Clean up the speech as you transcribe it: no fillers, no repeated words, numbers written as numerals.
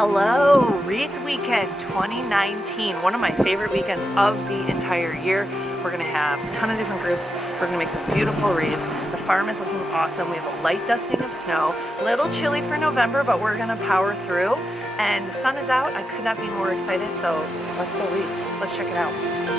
Hello, Wreath Weekend 2019, one of my favorite weekends of the entire year. We're gonna have a ton of different groups. We're gonna make some beautiful wreaths. The farm is looking awesome. We have a light dusting of snow. A little chilly for November, but we're gonna power through. And the sun is out. I could not be more excited, so let's go wreath. Let's check it out.